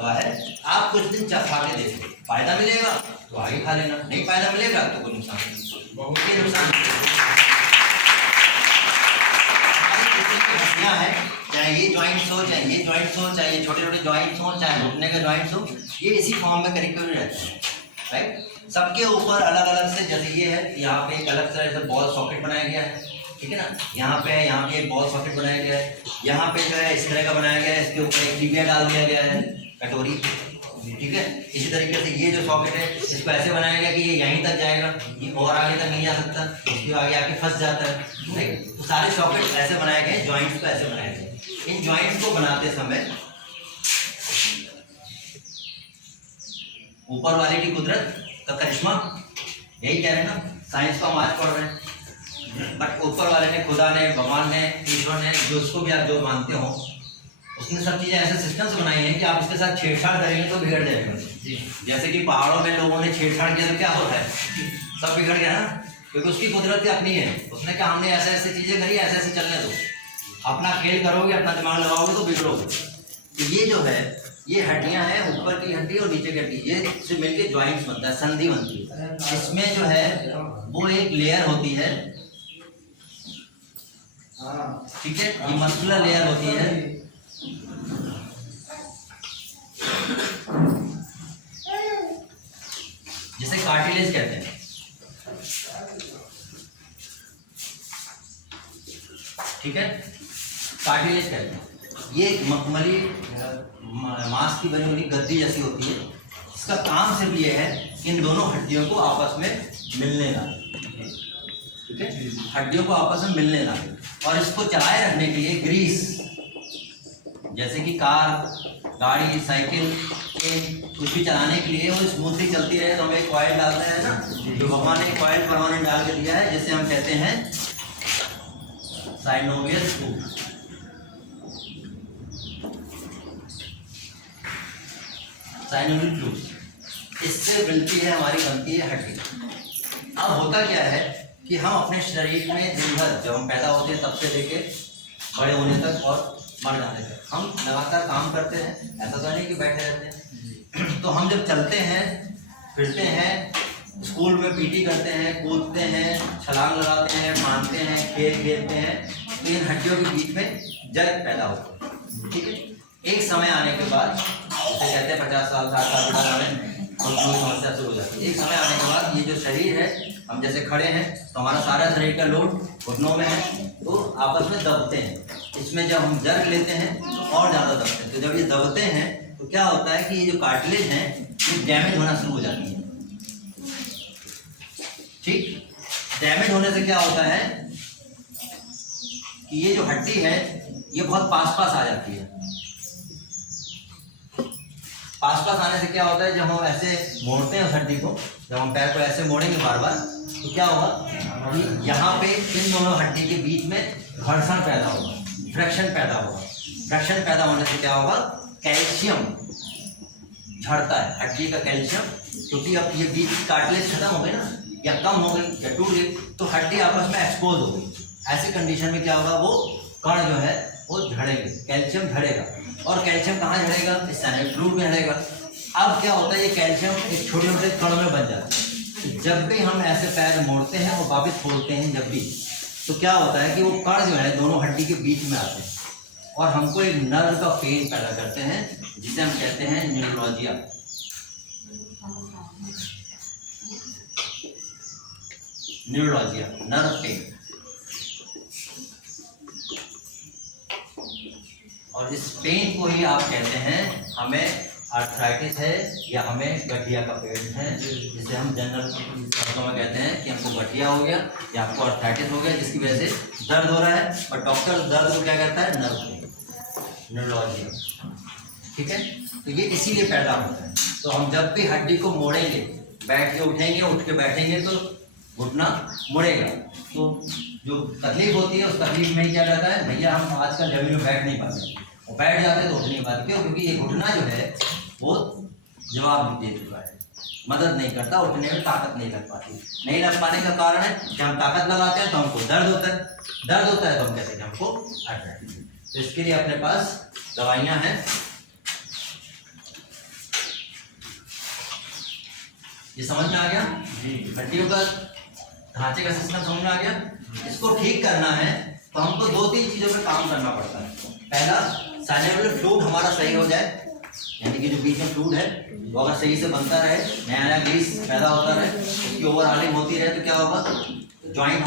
दवा है, आप कुछ दिन खा के देखो, फायदा मिलेगा तो आगे खा लेना, नहीं फायदा मिलेगा तो कोई नुकसान नहीं। बहुत ही नुकसान है, चाहे ये जॉइंट्स हो, चाहे ये जॉइंट्स हो, चाहे ये छोटे छोटे जॉइंट्स हो, चाहे घुटने के जॉइंट्स हो, ये इसी फॉर्म में करीब करीब रहते हैं, राइट। सबके ऊपर अलग अलग से, जैसे ये है, यहाँ पे एक अलग तरह से बॉल सॉकेट बनाया गया है, ठीक है ना, यहाँ पे है, यहाँ पे एक बॉल सॉकेट बनाया गया है, यहाँ पे जो है इस तरह का बनाया गया है, इसके ऊपर एक टीबिया डाल दिया गया है, कटोरी, ठीक है। इसी तरीके से ये जो सॉकेट है इसको ऐसे बनाया गया कि ये यहीं तक जाएगा, ये और आगे तक नहीं जा सकता, इसके आगे आके फंस जाता है, ठीक। तो सारे सॉकेट ऐसे बनाए गए, जॉइंट्स को ऐसे बनाए गए। इन जॉइंट्स को बनाते समय ऊपर वाले की कुदरत का करिश्मा, यही कह रहे हैं ना, साइंस को हम आज पढ़ रहे हैं, बट ऊपर वाले ने, खुदा ने, भगवान ने, ईश्वर ने, जो उसको भी आप जो मानते हो, उसने सब चीज़ें ऐसे सिस्टम से बनाई हैं कि आप इसके साथ छेड़छाड़ करेंगे तो बिगड़ जाएगा। जैसे कि पहाड़ों में लोगों ने छेड़छाड़ किया तो क्या होता है, सब बिगड़ गया ना, क्योंकि उसकी कुदरत अपनी है, उसने कहा हमने ऐसे ऐसे चीज़ें करी, ऐसे ऐसे चलने दो, अपना खेल करोगे, अपना दिमाग लगाओगे तो बिगड़ोगे। तो ये जो है, ये हड्डियां हैं, ऊपर की हड्डी और नीचे की हड्डी, ये से मिलके जॉइंट्स बनता है, संधि बनती है। इसमें जो है वो एक लेयर होती है, ठीक है, ये मस्कुलर लेयर होती है, जिसे कार्टिलेज कहते हैं, ठीक है, कार्टिलेज कहते हैं। ये एक मखमली मांस की बनी हुई गद्दी जैसी होती है, इसका काम सिर्फ ये है कि इन दोनों हड्डियों को आपस में मिलने ना, ठीक है, हड्डियों को आपस में मिलने ना, और इसको चलाए रखने के लिए ग्रीस, जैसे कि कार, गाड़ी, साइकिल, कुछ भी चलाने के लिए वो स्मूथली चलती रहे तो हम एक ऑयल डालते हैं ना, जो भगवान ने एक ऑयल परमानेंट डाल के दिया है, जिसे हम कहते हैं साइनोवियल फ्लूइड। साइनोवियल फ्लूइड, इससे मिलती है हमारी, बनती है हड्डी। अब होता क्या है कि हम अपने शरीर में दिन भर, जब हम पैदा होते हैं तब से लेके बड़े होने तक और मर जाने तक, हम लगातार काम करते हैं, ऐसा तो नहीं कि बैठे रहते हैं। तो हम जब चलते हैं, फिरते हैं, स्कूल में पीटी करते हैं, कूदते हैं, छलांग लगाते हैं, मारते हैं, खेल खेलते हैं, तो इन हड्डियों के बीच में जंग पैदा होता है, ठीक है। एक समय आने के बाद, जैसे कहते हैं 50 साल 60 साल बुढ़ा में समस्या शुरू हो जाती है। एक समय आने के बाद ये जो शरीर है, हम जैसे खड़े हैं तो हमारा सारा शरीर का लोड घुटनों में है, तो आपस में दबते हैं। इसमें जब हम जर्क लेते हैं तो और ज़्यादा दबते हैं। तो जब ये दबते हैं तो क्या होता है कि ये जो कार्टिलेज है ये डैमेज होना शुरू हो जाती है, ठीक। डैमेज होने से क्या होता है कि ये जो हड्डी है ये बहुत पास पास आ जाती है। पास पास आने से क्या होता है, जब हम ऐसे मोड़ते हैं उस हड्डी को, जब हम पैर को ऐसे मोड़ेंगे बार बार, तो क्या होगा कि यहाँ पे इन दोनों हड्डी के बीच में घर्षण पैदा होगा, फ्रिक्शन पैदा होगा। फ्रिक्शन पैदा होने से क्या होगा, कैल्शियम झड़ता है, हड्डी का कैल्शियम, क्योंकि अब ये बीच की कार्टिलेज खत्म हो गई ना, या कम हो गई या टूट गई, तो हड्डी आपस में एक्सपोज हो गई। ऐसी कंडीशन में क्या होगा, वो कण जो है वो झड़ेंगे, कैल्शियम झड़ेगा। और कैल्शियम कहाँ झड़ेगा, इस साइनोवियल फ्लूइड में झड़ेगा। अब क्या होता है, ये कैल्शियम एक छोटे छोटे कण में बन जाता है। जब भी हम ऐसे पैर मोड़ते हैं और वापस खोलते हैं जब भी, तो क्या होता है कि वो कण जो है दोनों हड्डी के बीच में आते हैं और हमको एक नर्व का पेन पैदा करते हैं, जिसे हम कहते हैं न्यूरोलॉजिया। Neuralgia, nerve pain. और इस पेन को ही आप कहते हैं हमें आर्थराइटिस है या हमें गठिया का पेन है, जिसे हम जनरल शब्दों में कहते हैं कि हमको गठिया हो गया या आपको आर्थराइटिस हो गया, जिसकी वजह से दर्द हो रहा है। और डॉक्टर दर्द को क्या कहता है, नर्व पेन, न्यूरोलॉजिया, ठीक है। तो ये इसीलिए पैदा होता है। तो हम जब भी हड्डी को मोड़ेंगे, बैठ के उठेंगे, उठ के बैठेंगे तो घुटना मुड़ेगा, तो जो तकलीफ होती है उस तकलीफ में ही क्या रहता है, भैया हम आजकल जमीन में बैठ नहीं पाते, और बैठ जाते तो उठ नहीं पाते। क्यों? क्योंकि ये घुटना जो है वो जवाब दे चुका है, मदद नहीं करता, उठने में ताकत नहीं लग पाती। नहीं लग पाने का कारण है कि हम ताकत लगाते हैं तो हमको दर्द होता है, दर्द होता है तो हम कहते हैं हमको आर्थराइटिस। तो इसके लिए अपने पास दवाइयाँ हैं, ये समझ में आ गया? हड्डियों का ढांचे का सिस्टम समझ में आ गया? इसको ठीक करना है तो हमको 2-3 चीजों पे काम करना पड़ता है। पहला, साइनोवियल फ्लूइड हमारा सही हो जाए, यानी कि जो बीच में फ्लूइड है वो अगर सही से बनता रहे, नया नया ग्रीस पैदा होता रहे, उसकी ओवरहालिंग होती रहे, तो क्या होगा, ज्वाइंट